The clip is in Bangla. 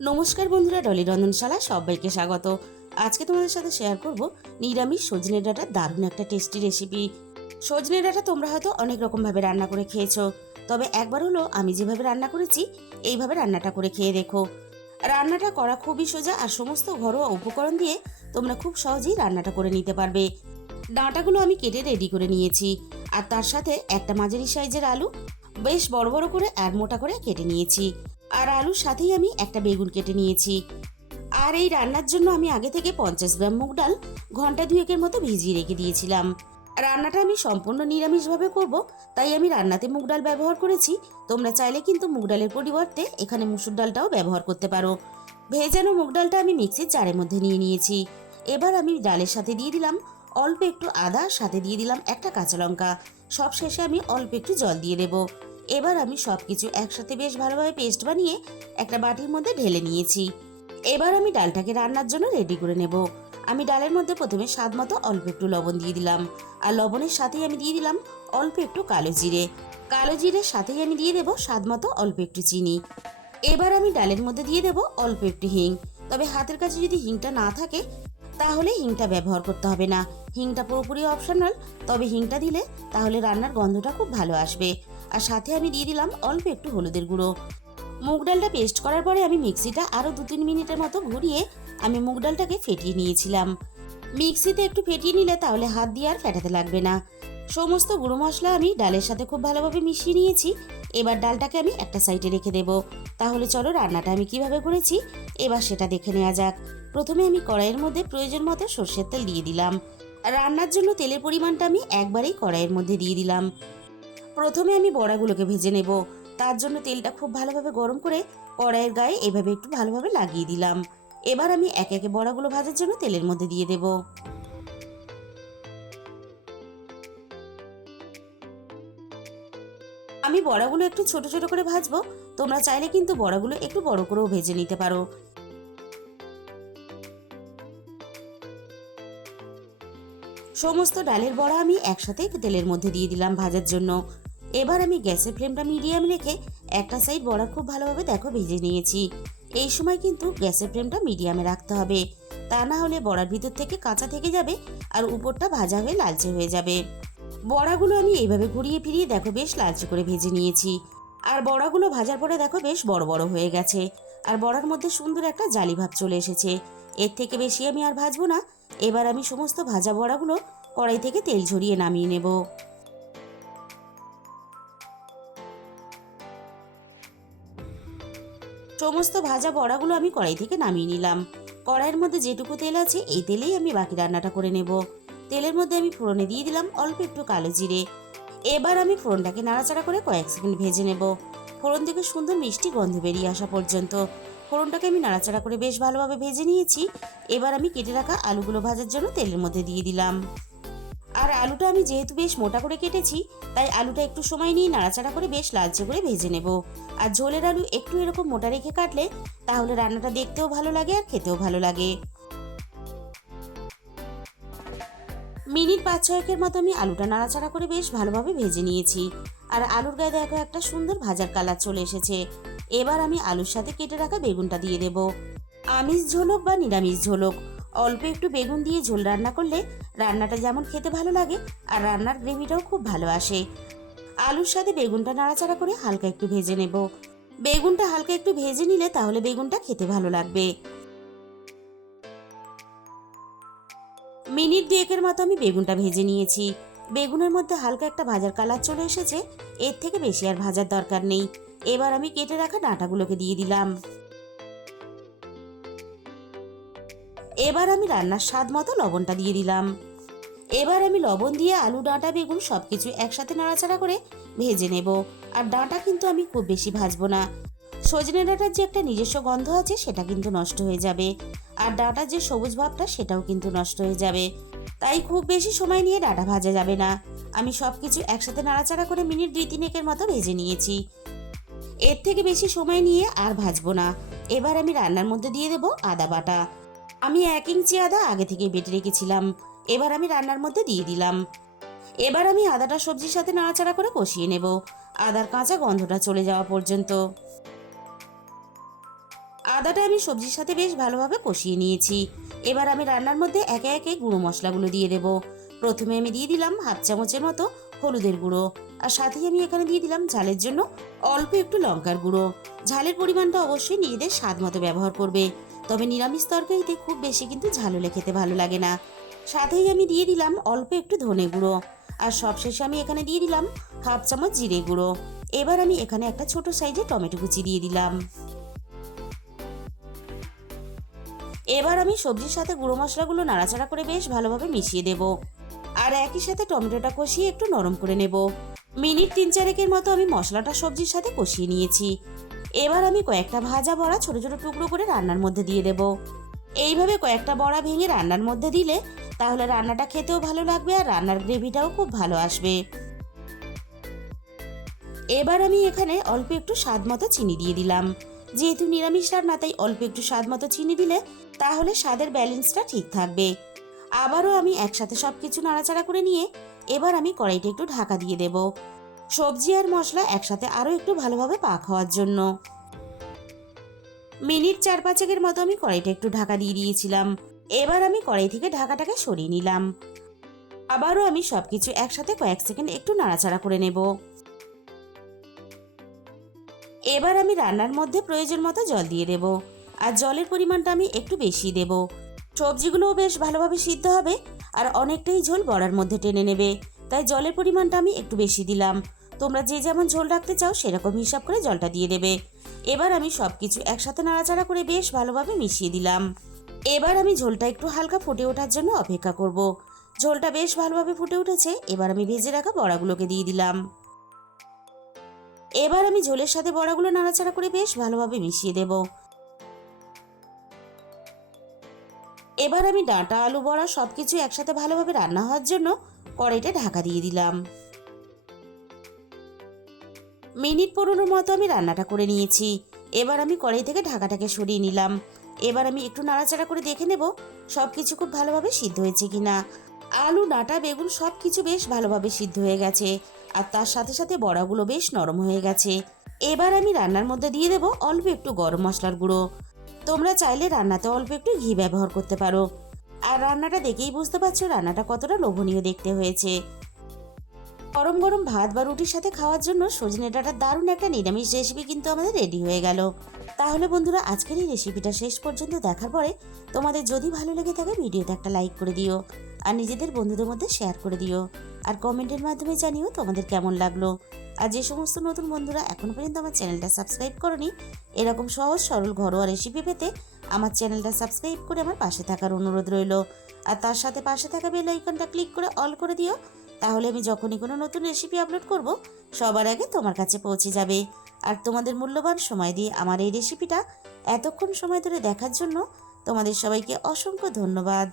নমস্কার বন্ধুরা, ডলি রন্ধনশালা সবাইকে স্বাগত। আজকে তোমাদের সাথে শেয়ার করব নিরামিষ সজনে ডাঁটার দারুণ একটা টেস্টি রেসিপি। সজনে ডাঁটা তোমরা হয়তো অনেক রকমভাবে রান্না করে খেয়েছো, তবে একবার হলো আমি যেভাবে রান্না করেছি এইভাবে রান্নাটা করে খেয়ে দেখো। রান্নাটা করা খুবই সোজা আর সমস্ত ঘরোয়া উপকরণ দিয়ে তোমরা খুব সহজেই রান্নাটা করে নিতে পারবে। ডাঁটাগুলো আমি কেটে রেডি করে নিয়েছি, আর তার সাথে একটা মাঝারি সাইজের আলু বেশ বড় বড় করে আর মোটা করে কেটে নিয়েছি। আর আলুর সাথেই আমি একটা বেগুন কেটে নিয়েছি। আর এই রান্নার জন্য আমি আগে থেকে 50 গ্রাম মুগ ডাল ঘন্টা দুয়েকের মতো ভিজিয়ে রেখে দিয়েছিলাম। রান্নাটা আমি সম্পূর্ণ নিরামিষভাবে করব, তাই আমি রান্নাতে মুগ ডাল ব্যবহার করেছি। তোমরা চাইলে কিন্তু মুগ ডালের পরিবর্তে এখানে মুসুর ডালটাও ব্যবহার করতে পারো। ভেজানো মুগ ডালটা আমি মিক্সির জারের মধ্যে নিয়ে নিয়েছি। এবার আমি ডালের সাথে দিয়ে দিলাম অল্প একটু আদা, সাথে দিয়ে দিলাম একটা কাঁচা লঙ্কা। সব শেষে আমি অল্প একটু জল দিয়ে দেবো। এবার আমি সবকিছু একসাথে বেশ ভালোভাবে পেস্ট বানিয়ে একটা বাটির মধ্যে ঢেলে নিয়েছি। এবার আমি ডালটাকে রান্নার জন্য রেডি করে নেব। আমি ডালের মধ্যে প্রথমে স্বাদ মতো অল্প একটু লবণ দিয়ে দিলাম, আর লবণের সাথেই আমি দিয়ে দিলাম অল্প একটু কালো জিরে। কালো জিরের সাথেই আমি দিয়ে দেবো স্বাদ মতো অল্প একটু চিনি। এবার আমি ডালের মধ্যে দিয়ে দেবো অল্প একটু হিং। তবে হাতের কাছে যদি হিংটা না থাকে তাহলে হিংটা ব্যবহার করতে হবে না। হিংটা পুরোপুরি অপশনাল, তবে হিংটা দিলে তাহলে রান্নার গন্ধটা খুব ভালো আসবে। আর সাথে আমি দিয়ে দিলাম অল্প একটু হলুদের গুঁড়ো। মুগ ডালটা পেস্ট করার পরে আমি মিক্সিটা আরও 2-3 মিনিটের মতো ঘুরিয়ে আমি মুগ ডালটাকে ফেটিয়ে নিয়েছিলাম। মিক্সিতে একটু ফেটিয়ে নিলে তাহলে হাত দিয়ে আর ফেটাতে লাগবে না। সমস্ত গুঁড়ো মশলা আমি ডালের সাথে খুব ভালোভাবে মিশিয়ে নিয়েছি। এবার ডালটাকে আমি একটা সাইডে রেখে দেব। তাহলে চলো রান্নাটা আমি কিভাবে করেছি এবার সেটা দেখে নেওয়া যাক। প্রথমে আমি কড়াইয়ের মধ্যে প্রয়োজন মতো সর্ষের তেল দিয়ে দিলাম। রান্নার জন্য তেলের পরিমাণটা আমি একবারেই কড়াইয়ের মধ্যে দিয়ে দিলাম। প্রথমে আমি বড়াগুলোকে ভেজে নেব। তার জন্য তেলটা খুব ভালোভাবে গরম করে কড়াইয়ের গায়ে এভাবে একটু ভালোভাবে লাগিয়ে দিলাম। এবার আমি একে একে বড়াগুলো ভাজার জন্য তেলের মধ্যে দিয়ে দেব। আমি বড়াগুলো একটু ছোট ছোট করে ভাজবো। তোমরা চাইলে কিন্তু বড়াগুলো একটু বড় করেও ভেজে নিতে পারো। সমস্ত ডালের বড়া আমি একসাথে তেলের মধ্যে দিয়ে দিলাম ভাজার জন্য। এবার আমি গ্যাসের ফ্লেমটা মিডিয়াম রেখে একটা সাইড বড়া খুব ভালোভাবে দেখো ভেজে নিয়েছি। এই সময় কিন্তু গ্যাসের ফ্লেমটা মিডিয়ামে রাখতে হবে, তা না হলে বড়ার ভিতর থেকে কাঁচা থেকে যাবে আর উপরটা ভাজা হয়ে লালচে হয়ে যাবে। বড়াগুলো আমি এইভাবে ঘুরিয়ে ফিরিয়ে দেখো বেশ লালচে করে ভেজে নিয়েছি। আর বড়াগুলো ভাজার পরে দেখো বেশ বড় বড় হয়ে গেছে, আর বড়ার মধ্যে সুন্দর একটা জালি ভাব চলে এসেছে। এর থেকে বেশি আমি আর ভাজবো না। এবার আমি সমস্ত ভাজা বড়াগুলো কড়াই থেকে তেল ঝরিয়ে নামিয়ে নেব। সমস্ত ভাজা বড়াগুলো আমি কড়াই থেকে নামিয়ে নিলাম। কড়াইয়ের মধ্যে যেটুকু তেল আছে এই তেলেই আমি বাকি রান্নাটা করে নেব। তেলের মধ্যে আমি ফোড়নে দিয়ে দিলাম অল্প একটু কালো জিরে। এবার আমি ফোড়নটাকে নাড়াচাড়া করে কয়েক সেকেন্ড ভেজে নেব, ফোড়ন থেকে সুন্দর মিষ্টি গন্ধ বেরিয়ে আসা পর্যন্ত। ফোড়নটাকে আমি নাড়াচাড়া করে বেশ ভালোভাবে ভেজে নিয়েছি। এবার আমি কেটে রাখা আলুগুলো ভাজার জন্য তেলের মধ্যে দিয়ে দিলাম। আর আলুটা আমি যেহেতু বেশ মোটা করে কেটেছি, তাই আলুটা একটু সময় নিয়ে নাড়াচাড়া করে বেশ লালচে করে ভেজে নেব। আর ঝোলের আলু একটু এরকম মোটা রেখে কাটলে তাহলে রান্নাটা দেখতেও ভালো লাগে আর খেতেও ভালো লাগে। মিনিট 5-6 মতো আমি আলুটা নাড়াচাড়া করে বেশ ভালোভাবে ভেজে নিয়েছি। আর আলুর গায়ে দেখো একটা সুন্দর ভাজার কালার চলে এসেছে। এবার আমি আলুর সাথে কেটে রাখা বেগুনটা দিয়ে দেব। আমিষ ঝোল হোক বা নিরামিষ ঝোল হোক, অল্প একটু বেগুন দিয়ে ঝোল রান্না করলে রান্নাটা যেমন খেতে ভালো লাগে আর রান্নার গ্রেভিটাও খুব ভালো আসে। আলুর সাথে বেগুনটা নাড়াচাড়া করে হালকা একটু ভেজে নেব। বেগুনটা হালকা একটু ভেজে নিলে তাহলে বেগুনটা খেতে ভালো লাগবে। মিনিট 2 মতো আমি বেগুনটা ভেজে নিয়েছি। বেগুনের মধ্যে হালকা একটা ভাজার কালার চলে এসেছে। এর থেকে বেশি আর ভাজার দরকার নেই। এবার আমি কেটে রাখা ডাঁটাগুলোকে দিয়ে দিলাম। এবার আমি রান্নার স্বাদ মতো লবণটা দিয়ে দিলাম। এবার আমি লবণ দিয়ে আলু, ডাঁটা, বেগুন সবকিছু একসাথে নাড়াচাড়া করে ভেজে নেব। আর ডাঁটা কিন্তু আমি খুব বেশি ভাজবো না। সজনে ডাঁটার যে একটা নিজস্ব গন্ধ আছে সেটা কিন্তু নষ্ট হয়ে যাবে, আর ডাঁটার যে সবুজ ভাবটা সেটাও কিন্তু নষ্ট হয়ে যাবে। তাই খুব বেশি সময় নিয়ে ডাঁটা ভাজা যাবে না। আমি সবকিছু একসাথে নাড়াচাড়া করে মিনিট 2-3 মতো ভেজে নিয়েছি। এর থেকে বেশি সময় নিয়ে আর ভাজবো না। এবার আমি রান্নার মধ্যে দিয়ে দেব আদা বাটা। আমি 1 ইঞ্চি আদা আগে থেকে বেটে রেখেছিলাম। এবার আমি রান্নার মধ্যে দিয়ে দিলাম। এবার আমি আদাটা সবজির সাথে নাড়াচাড়া করে কষিয়ে নেব, আদার কাঁচা গন্ধটা চলে যাওয়া পর্যন্ত। আদাটা আমি সবজির সাথে বেশ ভালোভাবে কষিয়ে নিয়েছি। এবার আমি রান্নার মধ্যে একে একে গুঁড়ো মশলাগুলো দিয়ে দেব। প্রথমে আমি দিয়ে দিলাম হাফ চামচের মতো হলুদের গুঁড়ো, আর সাথেই আমি এখানে দিয়ে দিলাম ঝালের জন্য অল্প একটু লঙ্কার গুঁড়ো। ঝালের পরিমাণটা অবশ্যই নিজেদের স্বাদ মতো ব্যবহার করবে, তবে নিরামিষ তরকারিতে খুব বেশি কিন্তু ঝাল হলে খেতে ভালো লাগে না। সাথেই আমি দিয়ে দিলাম অল্প একটু ধনে গুঁড়ো, আর সবশেষে আমি এখানে দিয়ে দিলাম হাফ চামচ জিরে গুঁড়ো। এবার আমি এখানে একটা ছোট সাইজে টমেটো কুচি দিয়ে দিলাম। এবার আমি সবজির সাথে গুঁড়ো মশলাগুলো নাড়াচাড়া করে বেশ ভালোভাবে মিশিয়ে দেব, আর একই সাথে টমেটোটা কষিয়ে একটু নরম করে নেব। মিনিট 3-4 মতো আমি মশলাটা সবজির সাথে কষিয়ে নিয়েছি। এবার আমি কয়েকটা ভাজা বড়া ছোট ছোট টুকরো করে রান্নার মধ্যে দিয়ে দেব। এইভাবে কয়েকটা বড়া ভেঙে রান্নার মধ্যে দিলে তাহলে রান্নাটা খেতেও ভালো লাগবে, আর রান্নার গ্রেভিটাও খুব ভালো আসবে। এবার আমি এখানে অল্প একটু স্বাদ মতো চিনি দিয়ে দিলাম। যেহেতু নিরামিষ রান্না, তাই অল্প একটু স্বাদ মতো চিনি দিলে তাহলে স্বাদের ব্যালেন্সটা ঠিক থাকবে। আবারও আমি একসাথে সবকিছু নাড়াচাড়া করে নিয়ে এবার আমি কড়াইটা একটু ঢাকা দিয়ে দেব, সবজি আর মশলা একসাথে আরও একটু ভালোভাবে পাক হওয়ার জন্য। মিনিট 4-5 মতো আমি কড়াইটা একটু ঢাকা দিয়ে দিয়েছিলাম। এবার আমি কড়াই থেকে ঢাকাটাকে সরিয়ে নিলাম। আবারও আমি সবকিছু একসাথে কয়েক সেকেন্ড একটু নাড়াচাড়া করে নেব। এবার আমি রান্নার মধ্যে প্রয়োজন মতো জল দিয়ে দেব, আর জলের পরিমাণটা আমি একটু বেশি দেব। সবজিগুলোও বেশ ভালোভাবে সিদ্ধ হবে, আর অনেকটাই ঝোল বড়ার মধ্যে টেনে নেবে, তাই জলের পরিমাণটা আমি একটু বেশি দিলাম। তোমরা যে যেমন ঝোল রাখতে চাও সেরকম হিসাব করে জলটা দিয়ে দেবে। এবার আমি সবকিছু একসাথে নাড়াচাড়া করে বেশ ভালোভাবে মিশিয়ে দিলাম। এবার আমি ঝোলটা একটু হালকা ফুটে ওঠার জন্য অপেক্ষা করব। ঝোলটা বেশ ভালোভাবে ফুটে উঠেছে। এবার আমি ভেজে রাখা বড়াগুলোকে দিয়ে দিলাম। এবার আমি ঝোলের সাথে বড়াগুলো নাড়াচাড়া করে বেশ ভালোভাবে মিশিয়ে দেব। এবার আমি ডাঁটা, আলু, বড়া সবকিছু একসাথে ভালোভাবে রান্না হওয়ার জন্য কড়াইটা ঢাকা দিয়ে দিলাম। মিনিট 15 মতো আমি রান্নাটা করে নিয়েছি। এবার আমি কড়াই থেকে ঢাকাটাকে সরিয়ে নিলাম। এবার আমি একটু নাড়াচাড়া করে দেখে নেব সবকিছু খুব ভালোভাবে সিদ্ধ হয়েছে কিনা। আলু, ডাঁটা, বেগুন সবকিছু বেশ ভালোভাবে সিদ্ধ হয়ে গেছে, আর তার সাথে সাথে বড়াগুলো বেশ নরম হয়ে গেছে। এবার আমি রান্নার মধ্যে দিয়ে দেব অল্প একটু গরম মশলার গুঁড়ো। তোমরা চাইলে রান্নাতে অল্প একটু ঘি ব্যবহার করতে পারো। আর রান্নাটা দেখেই বুঝতে পারছো রান্নাটা কতটা লোভনীয় দেখতে হয়েছে। গরম গরম ভাত বা রুটির সাথে খাওয়ার জন্য সজনে ডাঁটার দারুণ একটা নিরামিষ রেসিপি কিন্তু আমাদের রেডি হয়ে গেল। তাহলে বন্ধুরা, আজকের এই রেসিপিটা শেষ পর্যন্ত দেখার পরে তোমাদের যদি ভালো লেগে থাকে ভিডিওতে একটা লাইক করে দিও, আর নিজেদের বন্ধুদের মধ্যে শেয়ার করে দিও, আর কমেন্টের মাধ্যমে জানিও তোমাদের কেমন লাগলো। আর যে সমস্ত নতুন বন্ধুরা এখনো পর্যন্ত আমার চ্যানেলটা সাবস্ক্রাইব করনি, এরকম সহজ সরল ঘরোয়া রেসিপি পেতে আমার চ্যানেলটা সাবস্ক্রাইব করে আমার পাশে থাকার অনুরোধ রইল। আর তার সাথে পাশে থাকা বেল আইকনটা ক্লিক করে অল করে দিও, তাহলে আমি যখনই কোনো নতুন রেসিপি আপলোড করব সবার আগে তোমার কাছে পৌঁছে যাবে। আর তোমাদের মূল্যবান সময় দিয়ে আমার এই রেসিপিটা এতক্ষণ সময় ধরে দেখার জন্য তোমাদের সবাইকে অসংখ্য ধন্যবাদ।